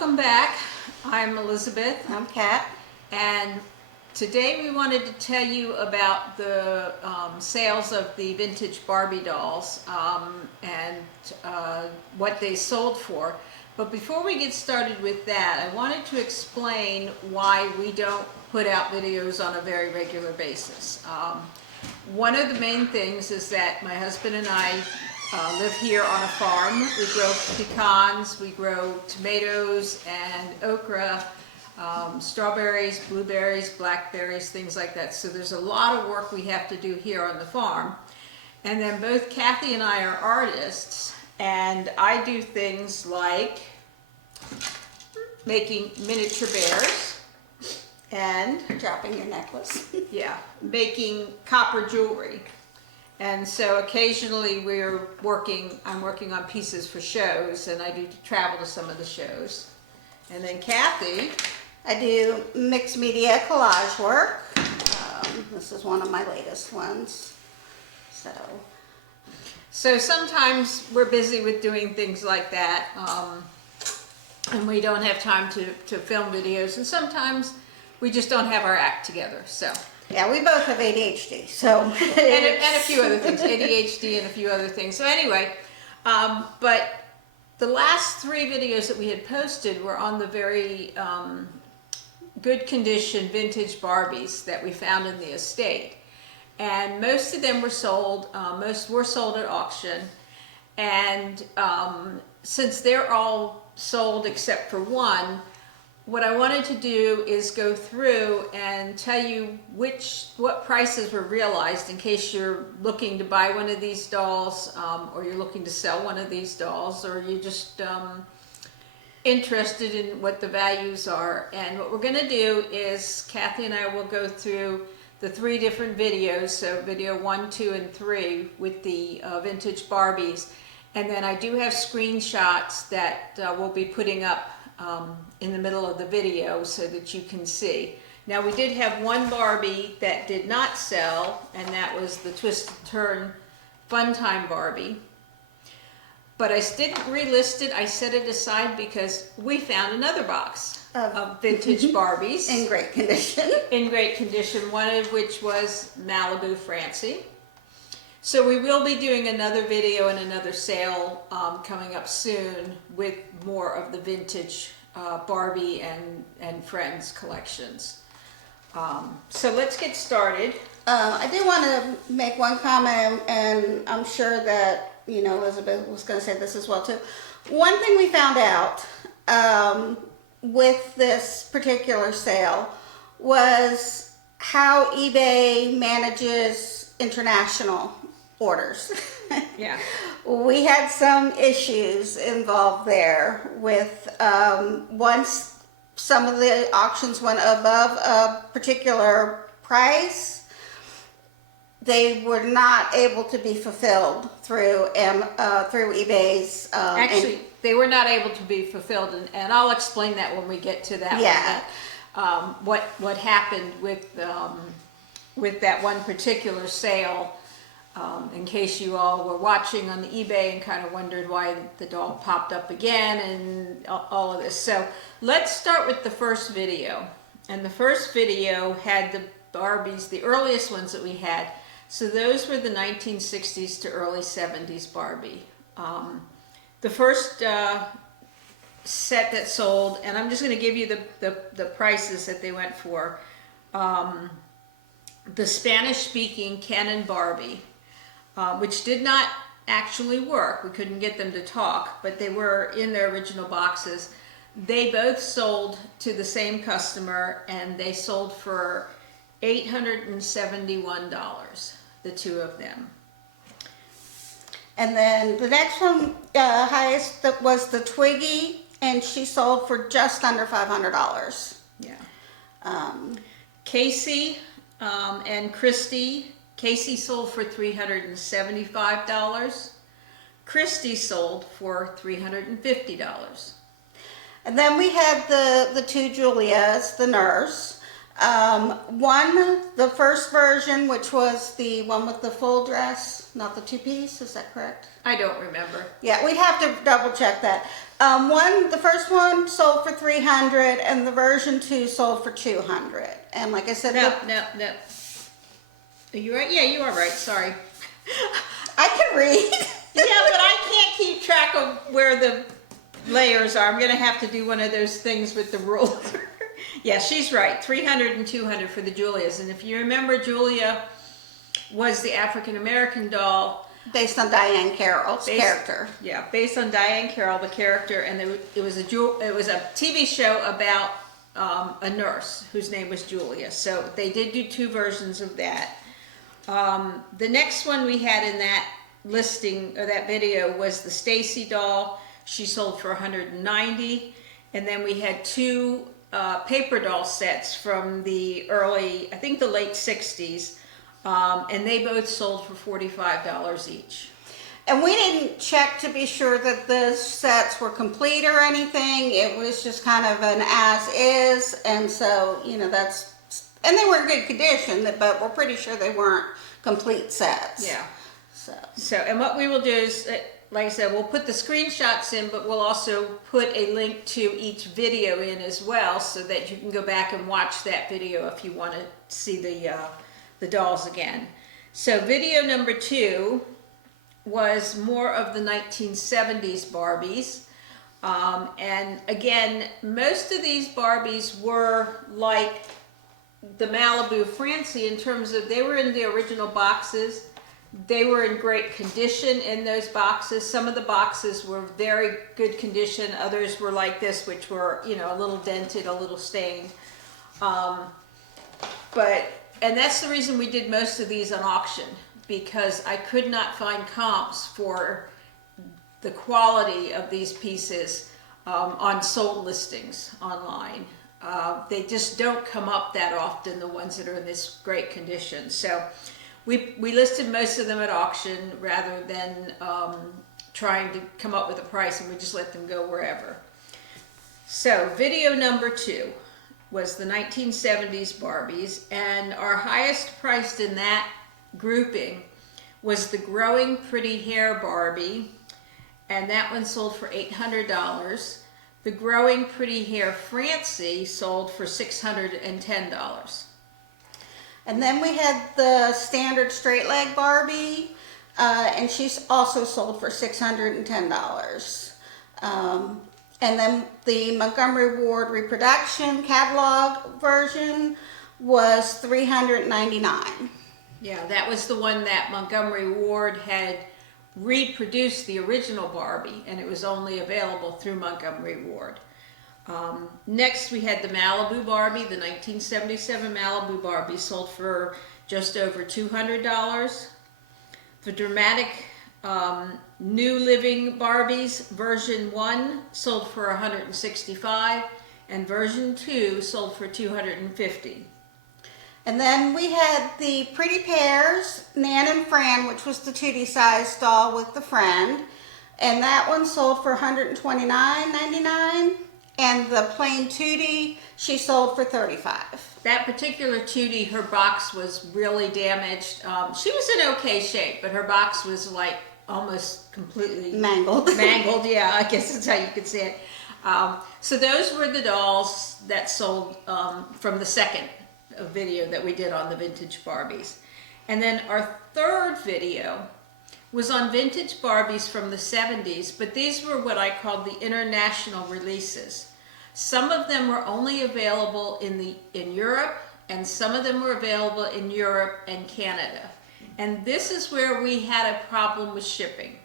Welcome back. I'm Elizabeth. I'm Kat. And today we wanted to tell you about the sales of the vintage Barbie dolls and what they sold for. But before we get started with that, I wanted to explain why we don't put out videos on a very regular basis. One of the main things is that my husband and I live here on a farm. We grow pecans, we grow tomatoes and okra, strawberries, blueberries, blackberries, things like that. So there's a lot of work we have to do here on the farm. And then both Kathy and I are artists, and I do things like making miniature bears and Dropping your necklace. yeah, making copper jewelry. And so occasionally I'm working on pieces for shows, and I do travel to some of the shows. And then Kathy, I do mixed media collage work. This is one of my latest ones. So sometimes we're busy with doing things like that, and we don't have time to film videos, and sometimes we just don't have our act together. So yeah, we both have ADHD, so and a few other things, ADHD and a few other things. So anyway, but the last 3 videos that we had posted were on the very good condition vintage Barbies that we found in the estate. And most of them were sold, most were sold at auction. And since they're all sold except for one, what I wanted to do is go through and tell you what prices were realized in case you're looking to buy one of these dolls, or you're looking to sell one of these dolls, or you're just interested in what the values are. And what we're going to do is Kathy and I will go through the 3 different videos, so video 1, 2, and 3 with the vintage Barbies. And then I do have screenshots that we'll be putting up in the middle of the video so that you can see. Now, we did have one Barbie that did not sell, and that was the Twist and Turn Fun Time Barbie. But I didn't relist it. I set it aside because we found another box of vintage Barbies. in great condition. In great condition, one of which was Malibu Francie. So we will be doing another video and another sale coming up soon with more of the vintage Barbie and Friends collections. So let's get started. I do want to make one comment, and I'm sure that Elizabeth was going to say this as well too. One thing we found out with this particular sale was how eBay manages international orders. Yeah. We had some issues involved there with once some of the auctions went above a particular price, they were not able to be fulfilled through eBay's. Actually, they were not able to be fulfilled, and I'll explain that when we get to that. Yeah. One, what happened with that one particular sale. In case you all were watching on eBay and kind of wondered why the doll popped up again and all of this. So let's start with the first video. And the first video had the Barbies, the earliest ones that we had. So those were the 1960s to early 70s Barbie. The first set that sold, and I'm just going to give you the prices that they went for. The Spanish-speaking Ken and Barbie, which did not actually work. We couldn't get them to talk, but they were in their original boxes. They both sold to the same customer, and they sold for $871, the 2 of them. And then the next one, highest, that was the Twiggy, and she sold for just under $500. Yeah. Casey and Christy. Casey sold for $375. Christy sold for $350. And then we had the 2 Julias, the nurse. The first version, which was the one with the full dress, not the two-piece, is that correct? I don't remember. Yeah, we'd have to double check that. The first one sold for 300 and the version 2 sold for 200. And like I said, No. Are you right? Yeah, you are right. Sorry. I can read. Yeah, but I can't keep track of where the layers are. I'm going to have to do one of those things with the ruler. Yeah, she's right. 300 and 200 for the Julias. And if you remember, Julia was the African-American doll. Based on Diane Carroll's character. Yeah, based on Diane Carroll, the character. And it was a TV show about a nurse whose name was Julia. So they did do 2 versions of that. The next one we had in that listing, or that video, was the Stacy doll. She sold for 190. And then we had 2 paper doll sets from the early, I think the late 60s. And they both sold for $45 each. And we didn't check to be sure that the sets were complete or anything. It was just kind of an as is. And so, and they were in good condition, but we're pretty sure they weren't complete sets. Yeah. So, and what we will do is, like I said, we'll put the screenshots in, but we'll also put a link to each video in as well, so that you can go back and watch that video if you want to see the dolls again. So video number 2 was more of the 1970s Barbies. And again, most of these Barbies were like the Malibu Francie in terms of they were in the original boxes. They were in great condition in those boxes. Some of the boxes were very good condition. Others were like this, which were, a little dented, a little stained. And that's the reason we did most of these on auction, because I could not find comps for the quality of these pieces on sold listings online. They just don't come up that often, the ones that are in this great condition. So we listed most of them at auction rather than trying to come up with a price, and we just let them go wherever. So video number 2 was the 1970s Barbies, and our highest priced in that grouping was the Growing Pretty Hair Barbie, and that one sold for $800. The Growing Pretty Hair Francie sold for $610. and then we had the standard straight leg Barbie, and she's also sold for $610. And then the Montgomery Ward reproduction catalog version was $399. Yeah, that was the one that Montgomery Ward had reproduced the original Barbie, and it was only available through Montgomery Ward. Next, we had the Malibu Barbie. The 1977 Malibu Barbie sold for just over $200. The dramatic New Living Barbies version 1 sold for $165, and version 2 sold for $250. And then we had the Pretty Pairs, Nan and Fran, which was the 2D size doll with the friend. And that one sold for $129.99. And the plain 2D, she sold for $35. That particular 2D, her box was really damaged. She was in okay shape, but her box was like almost completely Mangled. Mangled, yeah, I guess that's how you could say it. So those were the dolls that sold from the second video that we did on the vintage Barbies. And then our third video was on vintage Barbies from the 70s, but these were what I called the international releases. Some of them were only available in Europe, and some of them were available in Europe and Canada. And this is where we had a problem with shipping.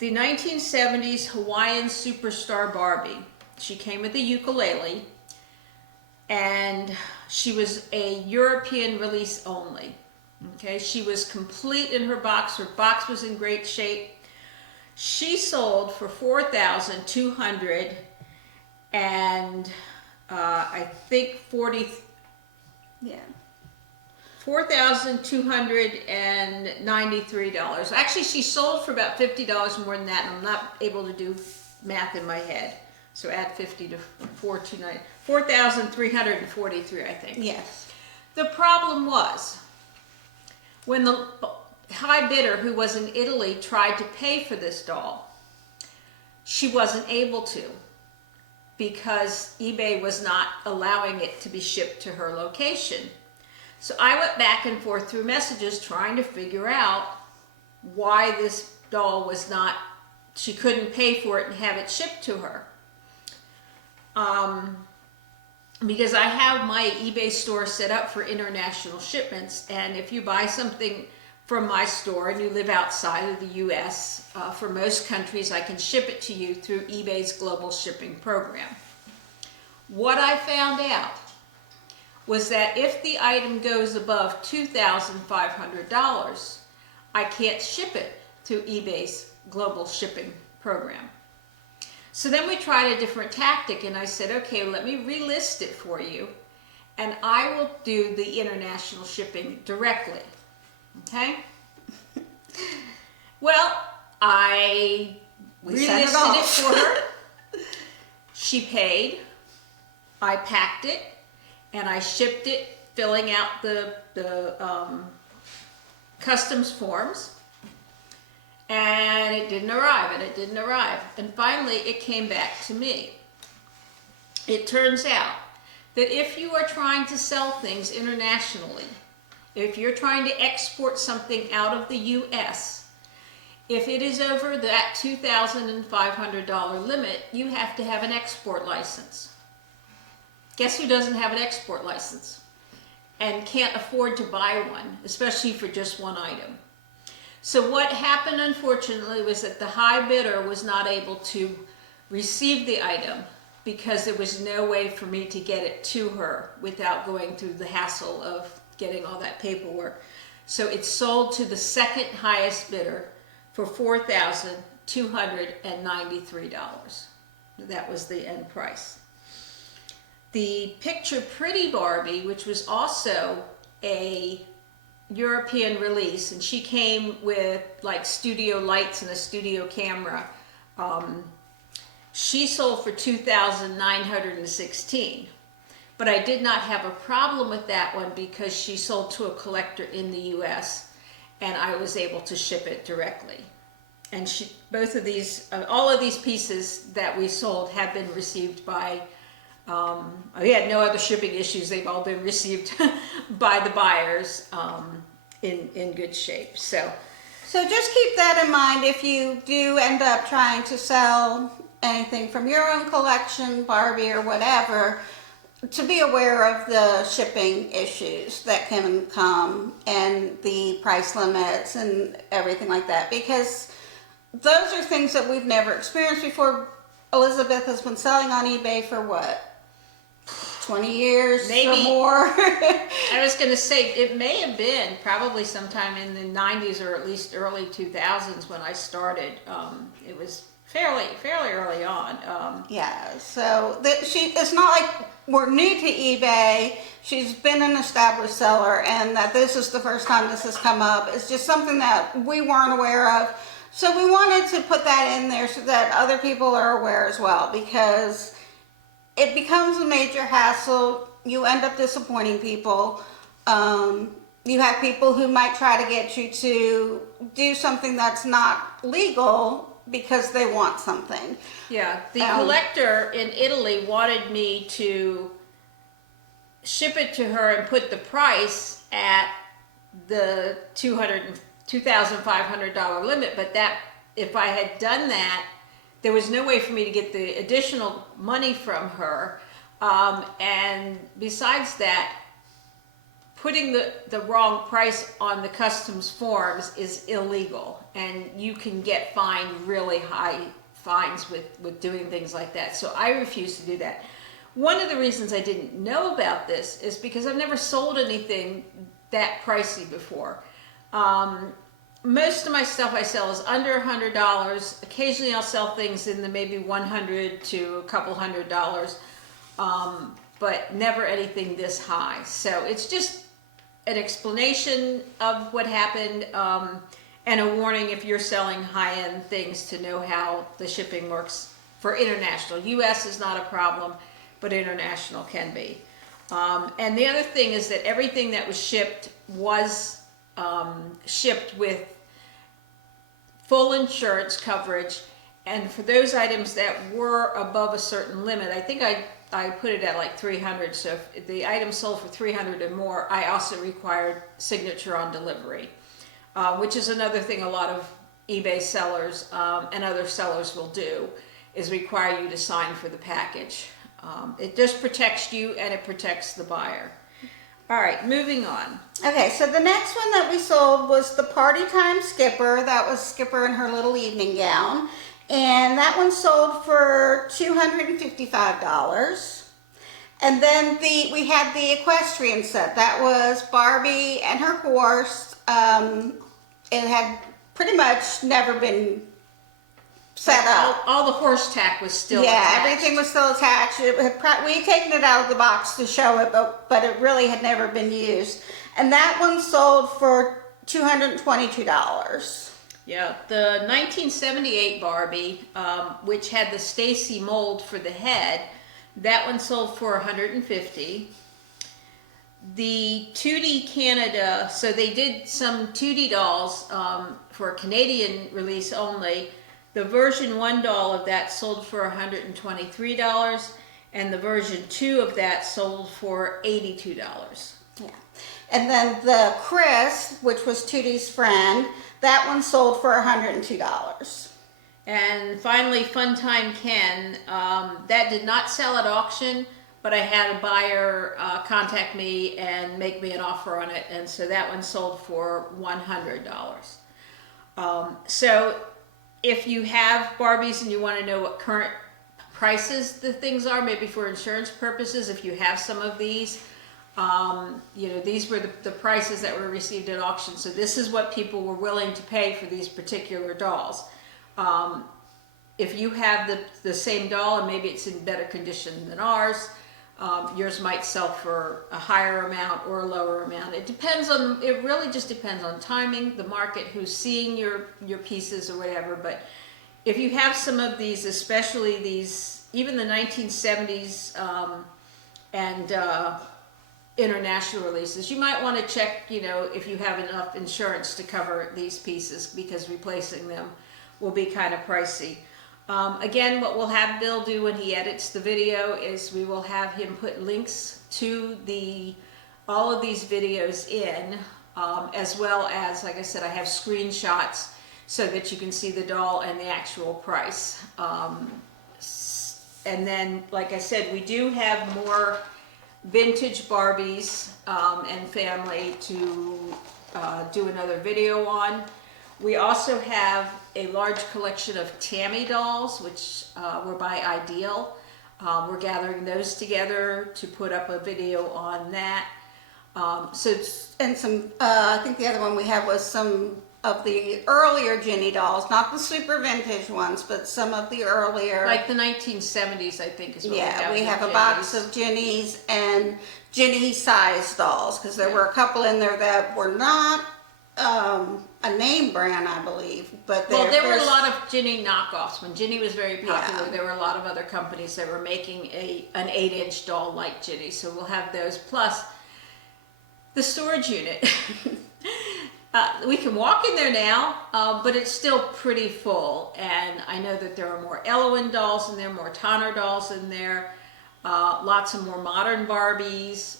The 1970s Hawaiian Superstar Barbie. She came with a ukulele, and she was a European release only. Okay, she was complete in her box. Her box was in great shape. She sold for $4,200 and I think $4,293. Actually, she sold for about $50 more than that, and I'm not able to do math in my head. So add 50 to 429, 4,343, I think. Yes. The problem was, when the high bidder, who was in Italy, tried to pay for this doll, she wasn't able to, because eBay was not allowing it to be shipped to her location. So I went back and forth through messages trying to figure out why this doll was not, she couldn't pay for it and have it shipped to her. Because I have my eBay store set up for international shipments, and if you buy something from my store and you live outside of the US, for most countries I can ship it to you through eBay's global shipping program. What I found out was that if the item goes above $2,500, I can't ship it through eBay's global shipping program. So then we tried a different tactic, and I said, okay, let me relist it for you, and I will do the international shipping directly. Okay? Well, I relisted it for her. She paid. I packed it, and I shipped it, filling out the customs forms. And it didn't arrive, and it didn't arrive. And finally, it came back to me. It turns out that if you are trying to sell things internationally, if you're trying to export something out of the US, if it is over that $2,500 limit, you have to have an export license. Guess who doesn't have an export license and can't afford to buy one, especially for just one item? So what happened, unfortunately, was that the high bidder was not able to receive the item because there was no way for me to get it to her without going through the hassle of getting all that paperwork. So it sold to the second highest bidder for $4,293. That was the end price. The Picture Pretty Barbie, which was also a European release, and she came with like studio lights and a studio camera. She sold for $2,916, but I did not have a problem with that one because she sold to a collector in the US, and I was able to ship it directly. And both of these, all of these pieces that we sold have been received by. We had no other shipping issues. They've all been received by the buyers in good shape. So just keep that in mind if you do end up trying to sell anything from your own collection, Barbie or whatever, to be aware of the shipping issues that can come and the price limits and everything like that, because those are things that we've never experienced before. Elizabeth has been selling on eBay for what? 20 years maybe or more. I was going to say it may have been probably sometime in the 90s or at least early 2000s when I started. It was fairly early on. Yeah, so it's not like we're new to eBay. She's been an established seller, and that this is the first time this has come up. It's just something that we weren't aware of. So we wanted to put that in there so that other people are aware as well, because it becomes a major hassle. You end up disappointing people. You have people who might try to get you to do something that's not legal because they want something. Yeah, the collector in Italy wanted me to ship it to her and put the price at the $2,500 limit, but that if I had done that, there was no way for me to get the additional money from her. And besides that, putting the wrong price on the customs forms is illegal, and you can get fined really high fines with doing things like that. So I refuse to do that. One of the reasons I didn't know about this is because I've never sold anything that pricey before. Most of my stuff I sell is under $100. Occasionally I'll sell things in the maybe $100 to a couple $100, but never anything this high. So it's just an explanation of what happened, and a warning if you're selling high-end things to know how the shipping works for international. US is not a problem, but international can be. And the other thing is that everything that was shipped shipped with full insurance coverage. And for those items that were above a certain limit, I think I put it at like 300. So if the item sold for 300 and more, I also required signature on delivery, which is another thing a lot of eBay sellers and other sellers will do, is require you to sign for the package. It just protects you and it protects the buyer. All right, moving on. Okay, so the next one that we sold was the Party Time Skipper. That was Skipper in her little evening gown. And that one sold for $255. And then we had the equestrian set. That was Barbie and her horse. It had pretty much never been set up. All the horse tack was still attached. attached. Everything was still attached. We had taken it out of the box to show it, but it really had never been used. And that one sold for $222. Yeah, the 1978 Barbie, which had the Stacy mold for the head, that one sold for $150. The 2D Canada, so they did some 2D dolls for a Canadian release only. The version 1 doll of that sold for $123, and the version 2 of that sold for $82. Yeah. And then the Chris, which was 2D's friend, that one sold for $102. And finally, Funtime Ken, that did not sell at auction, but I had a buyer contact me and make me an offer on it, and so that one sold for $100. So if you have Barbies and you want to know what current prices the things are, maybe for insurance purposes, if you have some of these, you know, these were the prices that were received at auction. So this is what people were willing to pay for these particular dolls. If you have the same doll and maybe it's in better condition than ours, yours might sell for a higher amount or a lower amount. It really just depends on timing, the market, who's seeing your pieces or whatever. But if you have some of these, especially these, even the 1970s and international releases, you might want to check, you know, if you have enough insurance to cover these pieces, because replacing them will be kind of pricey. Again, what we'll have Bill do when he edits the video is we will have him put links to all of these videos in, as well as, like I said, I have screenshots so that you can see the doll and the actual price. And then, like I said, we do have more vintage Barbies and family to do another video on. We also have a large collection of Tammy dolls, which were by Ideal. We're gathering those together to put up a video on that. I think the other one we had was some of the earlier Ginny dolls, not the super vintage ones, but some of the earlier. Like the 1970s, I think is what we have. Yeah, we have a box of Ginny's and Ginny size dolls, because there were a couple in there that were not a name brand, I believe, but there were a lot of Ginny knockoffs. When Ginny was very popular, there were a lot of other companies that were making an 8-inch doll like Ginny. So we'll have those, plus the storage unit. We can walk in there now, but it's still pretty full. And I know that there are more Elowen dolls in there, more Tonner dolls in there, lots of more modern Barbies.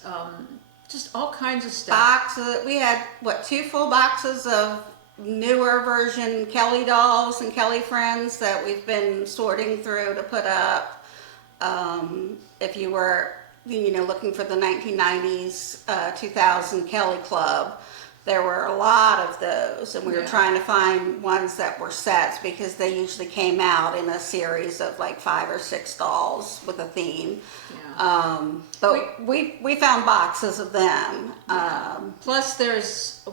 Just all kinds of stuff. Boxes. We had, 2 full boxes of newer version Kelly dolls and Kelly friends that we've been sorting through to put up. If you were, looking for the 1990s, 2000 Kelly Club, there were a lot of those, and we were trying to find ones that were sets, because they usually came out in a series of like 5 or 6 dolls with a theme. But we found boxes of them. Plus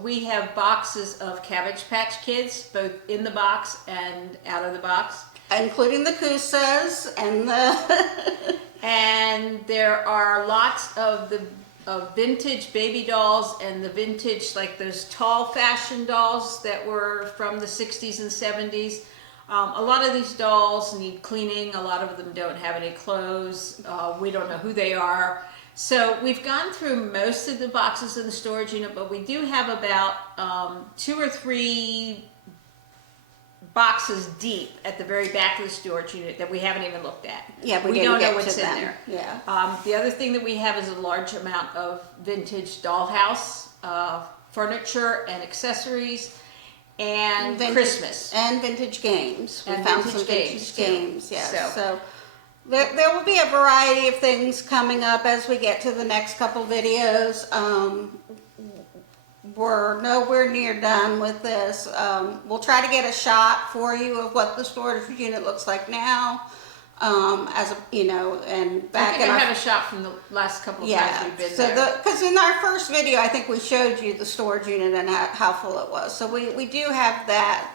we have boxes of Cabbage Patch Kids, both in the box and out of the box. Including the Kusas and the... And there are lots of vintage baby dolls and the vintage, like those tall fashion dolls that were from the 60s and 70s. A lot of these dolls need cleaning. A lot of them don't have any clothes. We don't know who they are. So we've gone through most of the boxes in the storage unit, but we do have about 2 or 3 boxes deep at the very back of the storage unit that we haven't even looked at. Yeah, we don't didn't know get what's to in them. there. Yeah. The other thing that we have is a large amount of vintage dollhouse furniture and accessories and Christmas. And vintage games. We And found vintage some vintage games, too. games, yes. So- So there will be a variety of things coming up as we get to the next couple videos. We're nowhere near done with this. We'll try to get a shot for you of what the storage unit looks like now. As a, you know, and back I think in I our have a shot from the last couple of times we've been so there. because in our first video, I think we showed you the storage unit and how full it was. So we do have that.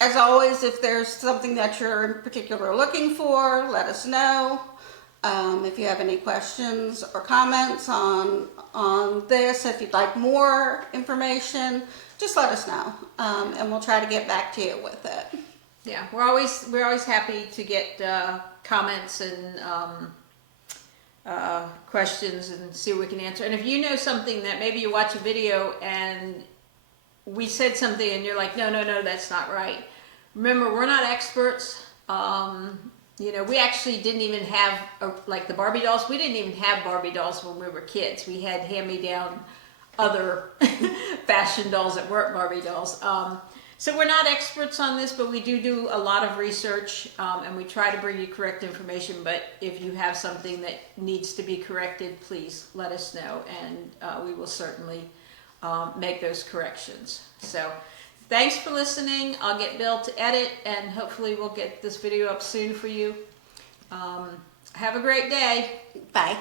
As always, if there's something that you're in particular looking for, let us know. If you have any questions or comments on this, if you'd like more information, just let us know, and we'll try to get back to you with it. Yeah, we're always happy to get comments and questions and see what we can answer. And if you know something that maybe you watch a video and we said something and you're like, no, that's not right. Remember, we're not experts. You know, we actually didn't even have, like the Barbie dolls, we didn't even have Barbie dolls when we were kids. We had hand-me-down other fashion dolls that weren't Barbie dolls. So we're not experts on this, but we do a lot of research, and we try to bring you correct information. But if you have something that needs to be corrected, please let us know, and we will certainly make those corrections. So thanks for listening. I'll get Bill to edit, and hopefully we'll get this video up soon for you. Have a great day. Bye.